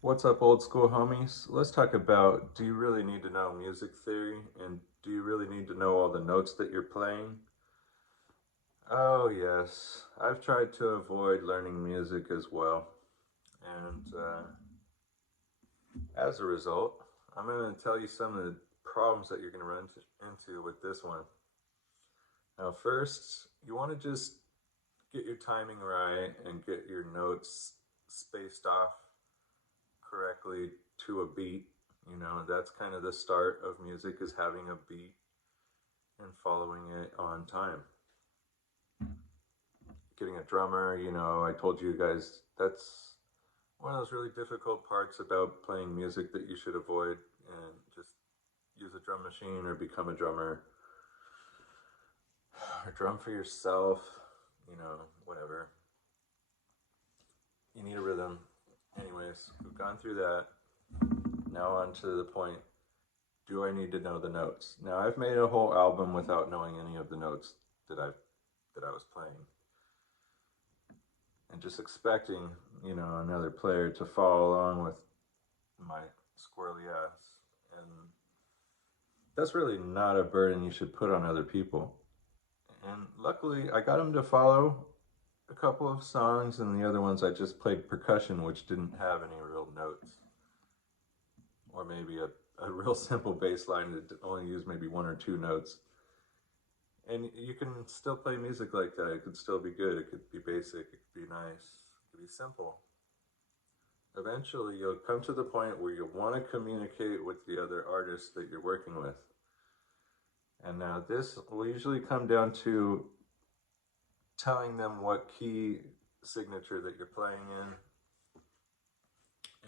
What's up, old school homies? Let's talk about, do you really need to know music theory, and do you really need to know all the notes that you're playing? Oh, yes. I've tried to avoid learning music as well. And as a result, I'm going to tell you some of the problems that you're going to into with this one. Now, first, you want to just get your timing right and get your notes spaced off correctly to a beat. That's kind of the start of music, is having a beat and following it on time. Getting a drummer, I told you guys that's one of those really difficult parts about playing music that you should avoid, and just use a drum machine or become a drummer or drum for yourself, whatever. You need a rhythm. Anyways, we've gone through that. Now on to the point, do I need to know the notes? Now I've made a whole album without knowing any of the notes that I was playing, and just expecting, another player to follow along with my squirrely ass. And that's really not a burden you should put on other people. And luckily, I got him to follow a couple of songs, and the other ones I just played percussion, which didn't have any real notes. Or maybe a real simple bass line that only used maybe one or two notes. And you can still play music like that. It could still be good. It could be basic. It could be nice. It could be simple. Eventually, you'll come to the point where you want to communicate with the other artists that you're working with. And now this will usually come down to telling them what key signature that you're playing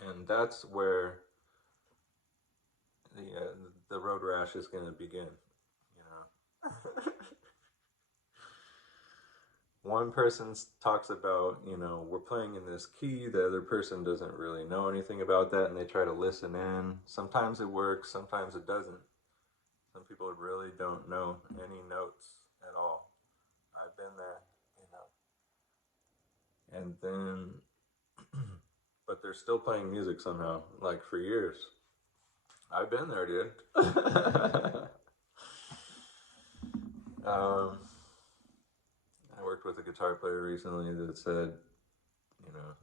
in. And that's where the road rash is going to begin, you know. One person talks about, we're playing in this key. The other person doesn't really know anything about that, and they try to listen in. Sometimes it works, sometimes it doesn't. Some people really don't know any notes at all. I've been there, And then, but they're still playing music somehow, like for years. I've been there, dude. um, I worked with a guitar player recently that said, you know,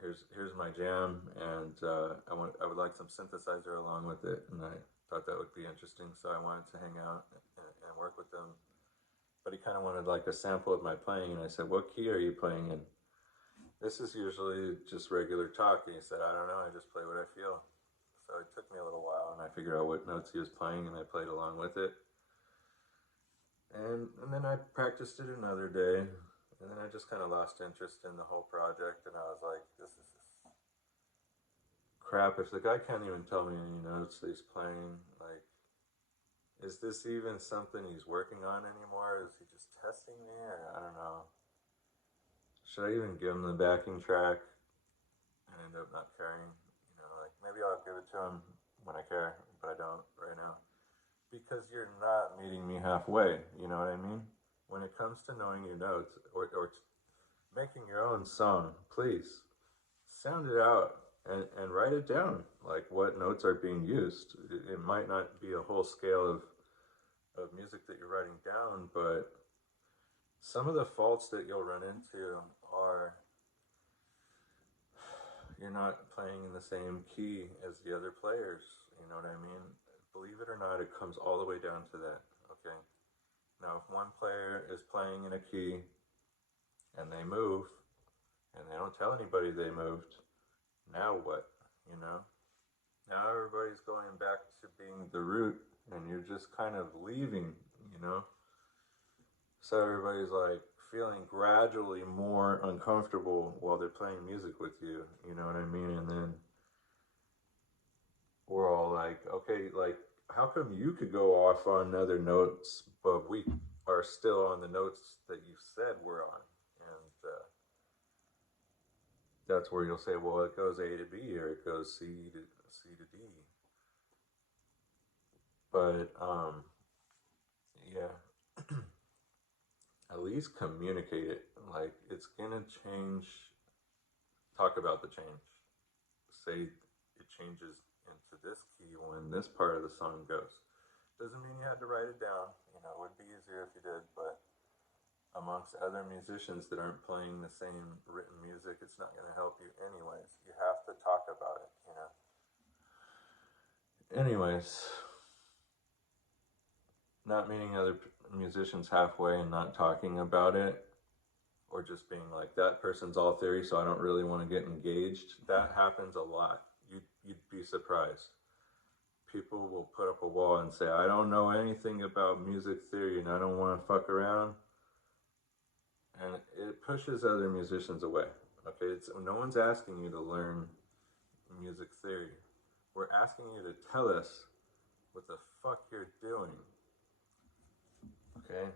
here's my jam, and I would like some synthesizer along with it, and I thought that would be interesting, so I wanted to hang out and work with them. But he kind of wanted like a sample of my playing, and I said, "What key are you playing in?" This is usually just regular talk. And he said, "I don't know. I just play what I feel." So it took me a little while, and I figured out what notes he was playing, and I played along with it. And then I practiced it another day, and then I just kind of lost interest in the whole project, and I was like, "This is crap. If the guy can't even tell me any notes that he's playing, like, is this even something he's working on anymore? Is he just testing me? Or I don't know. Should I even give him the backing track and end up not caring? Like maybe I'll give it to him when I care, but I don't right now because you're not meeting me halfway. You know what I mean? When it comes to knowing your notes or making your own song, please sound it out and write it down. Like what notes are being used. It might not be a whole scale of music that you're writing down, but some of the faults that you'll run into are you're not playing in the same key as the other players. You know what I mean? Believe it or not, it comes all the way down to that. Okay. Now, if one player is playing in a key and they move and they don't tell anybody they moved, now what? You know? Now everybody's going back to being the root and you're just kind of leaving, you know? So everybody's like feeling gradually more uncomfortable while they're playing music with you, you know what I mean? And then we're all like, okay, like, how come you could go off on other notes, but we are still on the notes that you said we're on? And that's where you'll say, well, it goes A to B or it goes C to D. But yeah, at least communicate it. Like it's gonna change. Talk about the change. say it changes into this key when this part of the song goes. Doesn't mean you had to write it down. You know, it would be easier if you did, but amongst other musicians that aren't playing the same written music, it's not going to help you anyways. You have to talk about it, you know. Anyways, not meeting other musicians halfway and not talking about it, or just being like, that person's all theory, so I don't really want to get engaged. That happens a lot. You'd be surprised. People will put up a wall and say, I don't know anything about music theory and I don't want to fuck around. And it pushes other musicians away. Okay, no one's asking you to learn music theory. We're asking you to tell us what the fuck you're doing. Okay?